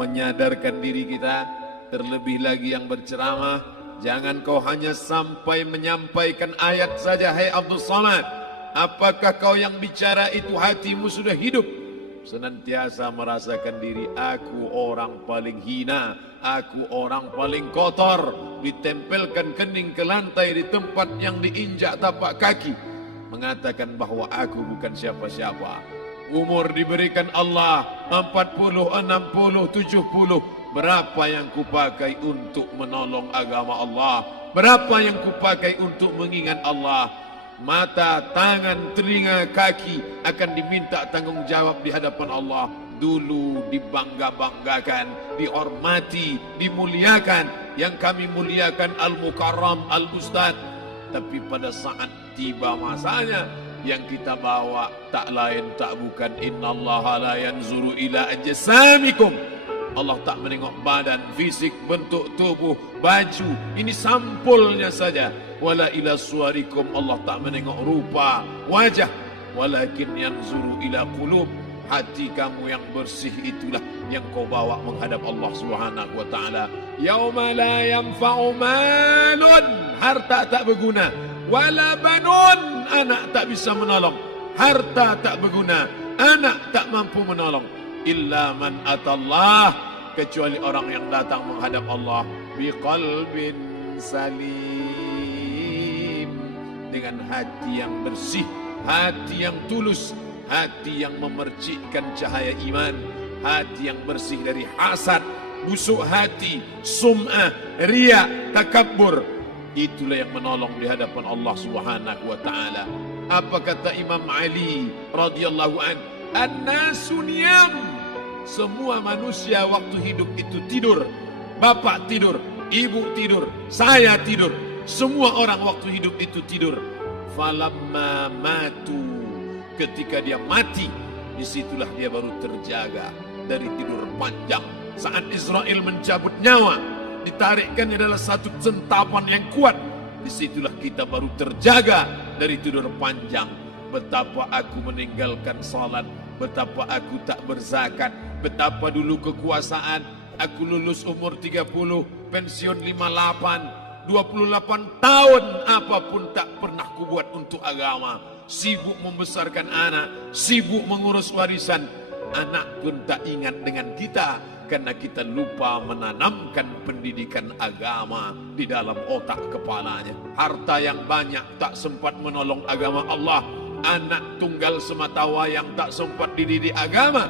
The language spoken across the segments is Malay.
menyadarkan diri kita, terlebih lagi yang berceramah. Jangan kau hanya sampai menyampaikan ayat saja, hai Abdul Somad. Apakah kau yang bicara itu hatimu sudah hidup? Senantiasa merasakan diri, aku orang paling hina, aku orang paling kotor, ditempelkan kening ke lantai di tempat yang diinjak tapak kaki, mengatakan bahwa aku bukan siapa-siapa. Umur diberikan Allah 40, 60, 70. Berapa yang kupakai untuk menolong agama Allah? Berapa yang kupakai untuk mengingat Allah? Mata, tangan, telinga, kaki akan diminta tanggung jawab di hadapan Allah. Dulu dibangga-banggakan, dihormati, dimuliakan. Yang kami muliakan Al-Mukarram, Al-Ustadz. Tapi pada saat tiba masanya, yang kita bawa tak lain tak bukan innallaha la yanzuru ila ajsamikum. Allah tak menengok badan, fisik, bentuk tubuh, baju. Ini sampulnya saja. Wala ila suwarikum, Allah tak menengok rupa, wajah. Walakin yanzuru ila qulub. Hati kamu yang bersih itulah yang kau bawa menghadap Allah Subhanahu wa taala. Yauma la yanfa'u malun, harta tak berguna. Wala banun, anak tak bisa menolong. Harta tak berguna, anak tak mampu menolong. Illa man atallah, kecuali orang yang datang menghadap Allah biqalbin salim, dengan hati yang bersih, hati yang tulus, hati yang memercikkan cahaya iman, hati yang bersih dari hasad, busuk hati, sum'ah, riya, takabbur. Itulah yang menolong di hadapan Allah Subhanahu wa taala. Apa kata Imam Ali radhiyallahu an? An-nasu niyam. Semua manusia waktu hidup itu tidur. Bapak tidur, ibu tidur, saya tidur. Semua orang waktu hidup itu tidur. Falamma matu, ketika dia mati, disitulah dia baru terjaga dari tidur panjang. Saat Israel mencabut nyawa, ditarikkan adalah satu centapan yang kuat. Disitulah kita baru terjaga dari tidur panjang. Betapa aku meninggalkan salat, betapa aku tak berzakat, betapa dulu kekuasaan. Aku lulus umur 30, pensiun 58, 28 tahun apapun tak pernah kubuat untuk agama. Sibuk membesarkan anak, sibuk mengurus warisan. Anak pun tak ingat dengan kita karena kita lupa menanamkan pendidikan agama di dalam otak kepalanya. Harta yang banyak tak sempat menolong agama Allah. Anak tunggal semata wayang tak sempat dididik agama.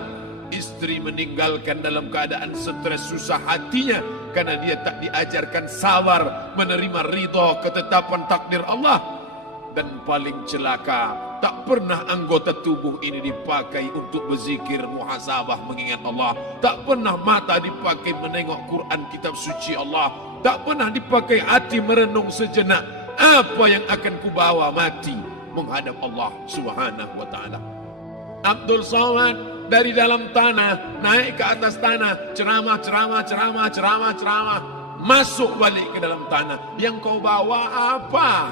Istri meninggalkan dalam keadaan stres susah hatinya karena dia tak diajarkan sabar menerima ridha ketetapan takdir Allah. Dan paling celaka, tak pernah anggota tubuh ini dipakai untuk berzikir, muhasabah, mengingat Allah. Tak pernah mata dipakai menengok Quran, kitab suci Allah. Tak pernah dipakai hati merenung sejenak. Apa yang akan kubawa mati menghadap Allah Subhanahu wa taala. Abdul Somad dari dalam tanah naik ke atas tanah, ceramah, masuk balik ke dalam tanah. Yang kau bawa apa?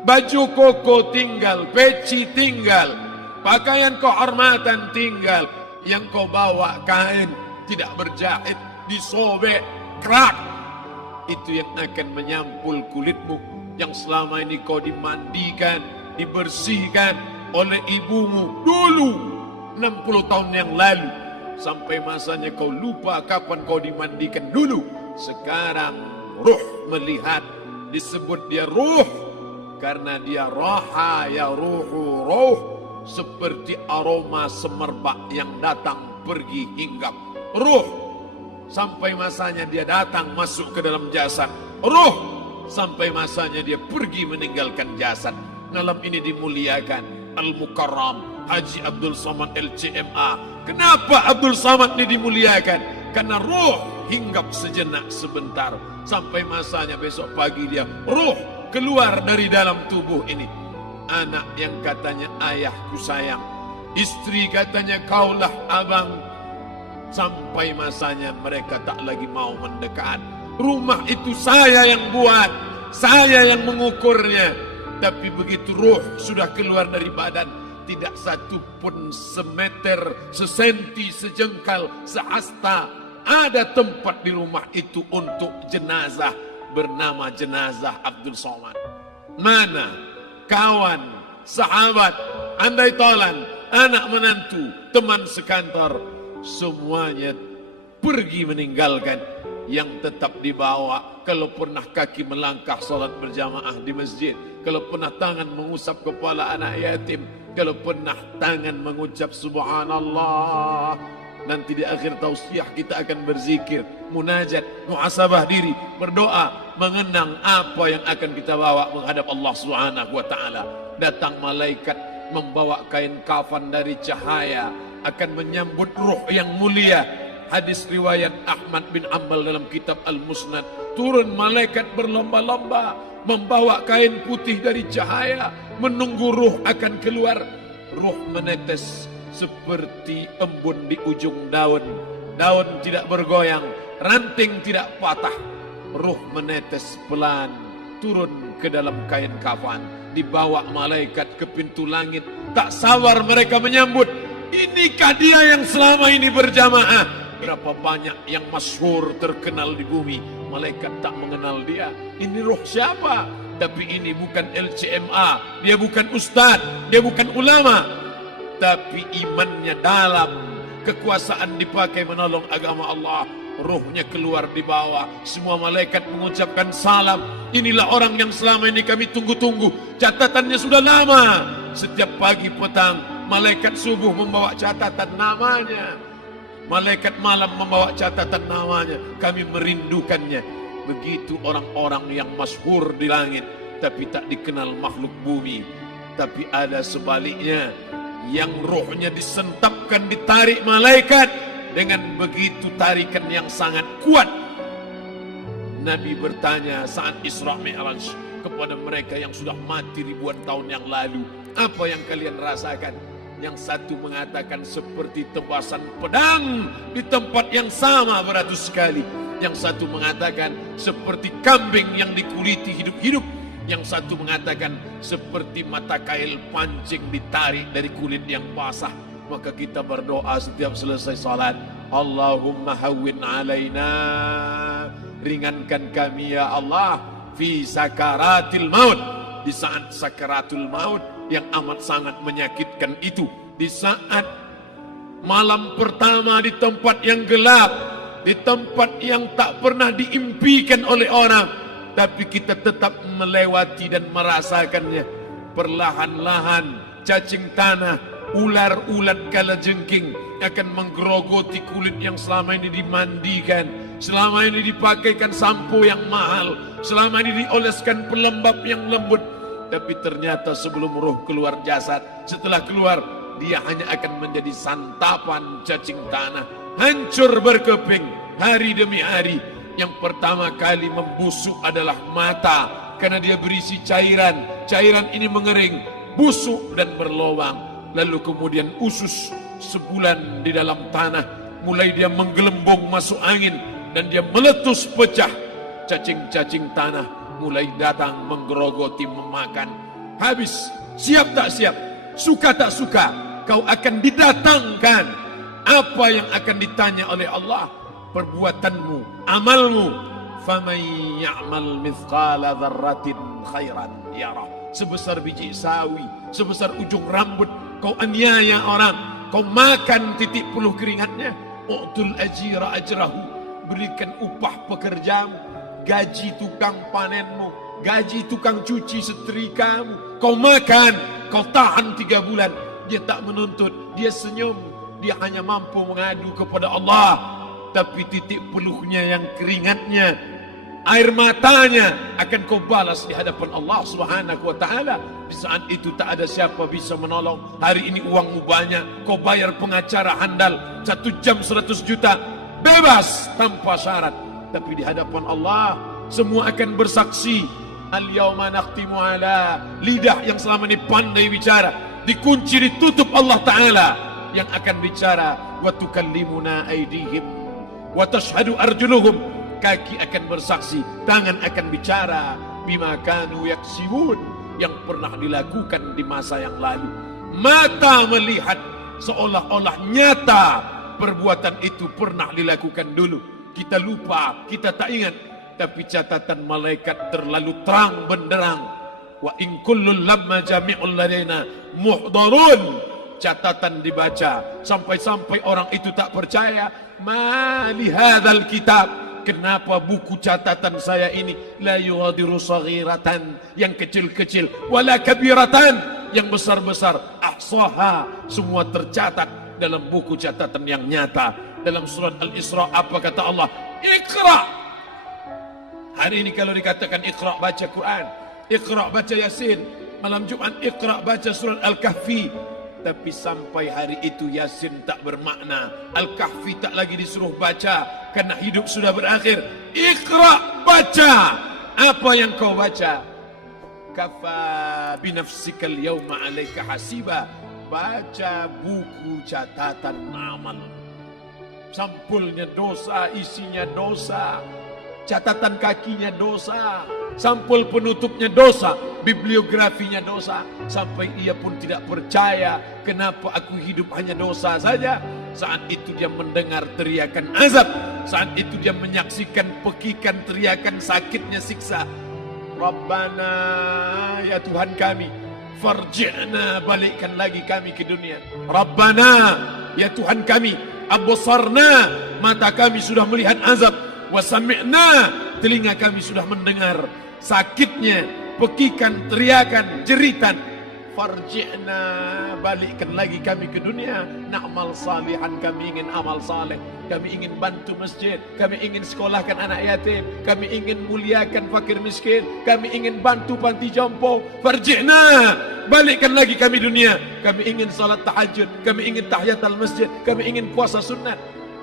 Baju koko tinggal, peci tinggal, pakaian kehormatan tinggal. Yang kau bawa kain tidak berjahit, disobek, kerak. Itu yang akan menyampul kulitmu yang selama ini kau dimandikan, dibersihkan oleh ibumu dulu 60 tahun yang lalu. Sampai masanya kau lupa kapan kau dimandikan dulu. Sekarang ruh melihat, disebut dia ruh karena dia raha ya ruhu ruh, seperti aroma semerbak yang datang pergi hinggap. Ruh sampai masanya dia datang masuk ke dalam jasad. Ruh sampai masanya dia pergi meninggalkan jasad. Malam ini dimuliakan Al-Mukarram Haji Abdul Somad LCMA. Kenapa Abdul Somad ini dimuliakan? Karena ruh hinggap sejenak sebentar. Sampai masanya besok pagi dia ruh keluar dari dalam tubuh ini. Anak yang katanya ayahku sayang, istri katanya kaulah abang. Sampai masanya mereka tak lagi mau mendekat. Rumah itu saya yang buat, saya yang mengukurnya. Tapi begitu ruh sudah keluar dari badan, tidak satu pun semeter, sesenti, sejengkal, sehasta ada tempat di rumah itu untuk jenazah bernama jenazah Abdul Somad. Mana kawan, sahabat, andai tolan, anak menantu, teman sekantor, semuanya pergi meninggalkan. Yang tetap dibawa, kalau pernah kaki melangkah salat berjamaah di masjid, kalau pernah tangan mengusap kepala anak yatim, kalau pernah tangan mengucap subhanallah. Nanti di akhir tausiah kita akan berzikir, munajat, muhasabah diri, berdoa, mengenang apa yang akan kita bawa menghadap Allah Subhanahu wa taala. Datang malaikat membawa kain kafan dari cahaya, akan menyambut ruh yang mulia. Hadis riwayat Ahmad bin Ambal dalam kitab Al-Musnad, turun malaikat berlomba-lomba membawa kain putih dari cahaya, menunggu ruh akan keluar. Ruh menetes seperti embun di ujung daun. Daun tidak bergoyang, ranting tidak patah. Ruh menetes pelan turun ke dalam kain kafan, dibawa malaikat ke pintu langit. Tak sabar mereka menyambut. Inikah dia yang selama ini berjamaah? Berapa banyak yang masyhur terkenal di bumi, malaikat tak mengenal dia. Ini ruh siapa? Tapi ini bukan LCMA, dia bukan ustaz, dia bukan ulama, tapi imannya dalam, kekuasaan dipakai menolong agama Allah. Ruhnya keluar di bawah, semua malaikat mengucapkan salam. Inilah orang yang selama ini kami tunggu-tunggu, catatannya sudah lama. Setiap pagi petang, malaikat subuh membawa catatan namanya, malaikat malam membawa catatan namanya. Kami merindukannya. Begitu orang-orang yang masyhur di langit, tapi tak dikenal makhluk bumi. Tapi ada sebaliknya, yang rohnya disentapkan, ditarik malaikat dengan begitu tarikan yang sangat kuat. Nabi bertanya saat Isra Mi'raj kepada mereka yang sudah mati ribuan tahun yang lalu, apa yang kalian rasakan? Yang satu mengatakan seperti tebasan pedang di tempat yang sama beratus kali. Yang satu mengatakan seperti kambing yang dikuliti hidup-hidup. Yang satu mengatakan seperti mata kail pancing ditarik dari kulit yang basah. Maka kita berdoa setiap selesai salat, Allahumma hawwin alaina, ringankan kami ya Allah, fi sakaratil maut, di saat sakaratul maut yang amat sangat menyakitkan itu, di saat malam pertama di tempat yang gelap, di tempat yang tak pernah diimpikan oleh orang, tapi kita tetap melewati dan merasakannya. Perlahan-lahan cacing tanah, ular-ulat kalajengking akan menggerogoti kulit yang selama ini dimandikan, selama ini dipakaikan sampo yang mahal, selama ini dioleskan pelembab yang lembut. Tapi ternyata sebelum roh keluar jasad, setelah keluar, dia hanya akan menjadi santapan cacing tanah, hancur berkeping hari demi hari. Yang pertama kali membusuk adalah mata, karena dia berisi cairan. Cairan ini mengering, busuk dan berlubang. Lalu kemudian usus sebulan di dalam tanah, mulai dia menggelembung masuk angin dan dia meletus pecah. Cacing-cacing tanah mulai datang menggerogoti, memakan. Habis, siap tak siap, suka tak suka, kau akan didatangkan. Apa yang akan ditanya oleh Allah? Perbuatanmu, amalmu. Faman ya'mal mithqala dzarratin khairan yarah. Sebesar biji sawi, sebesar ujung rambut, kau aniaya orang, kau makan titik puluh keringatnya. U'tul ajira ajrahu, berikan upah pekerjamu, gaji tukang panenmu, gaji tukang cuci setrikamu. Kau makan, kau tahan 3 bulan. Dia tak menuntut, dia senyum, dia hanya mampu mengadu kepada Allah. Tapi titik peluhnya yang keringatnya, air matanya akan kau balas di hadapan Allah Subhanahu wa taala. Di saat itu tak ada siapa bisa menolong. Hari ini uangmu banyak, kau bayar pengacara handal 1 jam 100 juta, bebas tanpa syarat. Tapi di hadapan Allah semua akan bersaksi. Al-yawma nakhtimu ala, lidah yang selama ini pandai bicara dikunci, ditutup Allah taala yang akan bicara. Wa tukallimuna aydihim wa tashhadu arjuluhum, kaki akan bersaksi, tangan akan bicara. Bima kanu yaksibun, yang pernah dilakukan di masa yang lalu. Mata melihat seolah-olah nyata perbuatan itu pernah dilakukan dulu. Kita lupa, kita tak ingat. Tapi catatan malaikat terlalu terang benderang. Wa in kullun lamma jami'ul ladaina muhdharun. Catatan dibaca sampai-sampai orang itu tak percaya. Ma li hadzal kitab, kenapa buku catatan saya ini la yughadiru saghiratan, yang kecil-kecil, wala kabiratan, yang besar-besar, ahsaha, semua tercatat dalam buku catatan yang nyata. Dalam surat Al-Isra apa kata Allah? Iqra. Hari ini kalau dikatakan Iqra, baca Quran, Iqra, baca Yasin. Malam Jumat Iqra, baca surat Al-Kahfi. Tapi sampai hari itu Yasin tak bermakna, Al-Kahfi tak lagi disuruh baca, karena hidup sudah berakhir. Iqra, baca. Apa yang kau baca? Kafa binafsikal yawma alaika hasiba. Baca buku catatan amal. Sampulnya dosa, isinya dosa. Catatan kakinya dosa, sampul penutupnya dosa, bibliografinya dosa. Sampai ia pun tidak percaya, kenapa aku hidup hanya dosa saja. Saat itu dia mendengar teriakan azab, saat itu dia menyaksikan pekikan teriakan sakitnya siksa. Rabbana, ya Tuhan kami, farji'na, balikkan lagi kami ke dunia. Rabbana, ya Tuhan kami, absarna, mata kami sudah melihat azab. Wasami'na, telinga kami sudah mendengar sakitnya, pekikan, teriakan, jeritan. Farji'na, balikkan lagi kami ke dunia. Na'mal salihan, kami ingin amal saleh. Kami ingin bantu masjid, kami ingin sekolahkan anak yatim, kami ingin muliakan fakir miskin, kami ingin bantu panti jompo. Farji'na, balikkan lagi kami dunia. Kami ingin salat tahajud, kami ingin tahiyatul masjid, kami ingin puasa sunnah.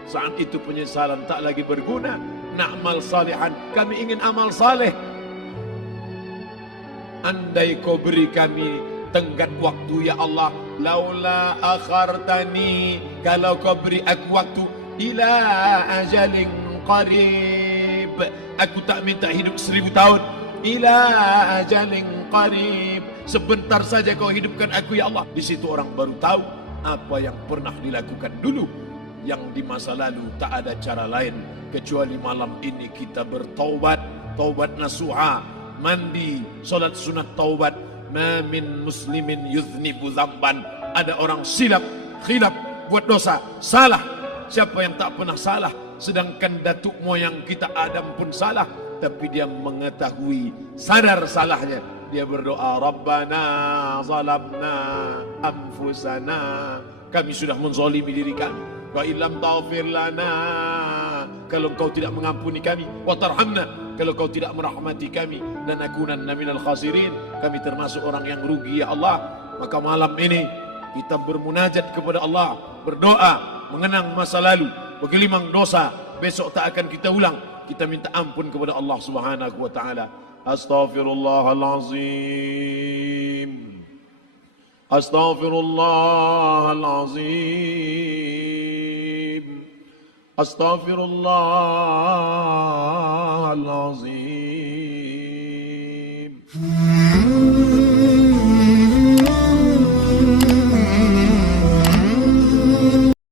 Saat itu penyesalan tak lagi berguna. Na'mal salihan, kami ingin amal saleh. Andai kau beri kami tenggat waktu ya Allah, laula akhartani, kalau kau beri aku waktu, ila ajalin qarib, aku tak minta hidup 1000 tahun. Ila ajalin qarib, sebentar saja kau hidupkan aku ya Allah. Di situ orang baru tahu apa yang pernah dilakukan dulu, yang di masa lalu. Tak ada cara lain kecuali malam ini kita bertaubat, taubat nasuha, mandi, solat sunat taubat. Ma min muslimin yuznibu zamban, ada orang silap, khilaf, buat dosa, salah. Siapa yang tak pernah salah? Sedangkan datuk moyang kita Adam pun salah, tapi dia mengetahui, sadar salahnya. Dia berdoa, Rabbana zalamna anfusana, kami sudah menzalimi diri kami. Wa illam taghfir lana, kalau kau tidak mengampuni kami, wa tarhamna, kalau kau tidak merahmati kami, lanakunanna minal khasirin, kami termasuk orang yang rugi ya Allah. Maka malam ini kita bermunajat kepada Allah, berdoa, mengenang masa lalu, bergelimang dosa, besok tak akan kita ulang. Kita minta ampun kepada Allah Subhanahu wa taala. Astaghfirullahalazim, astaghfirullahalazim, astaghfirullahalazim.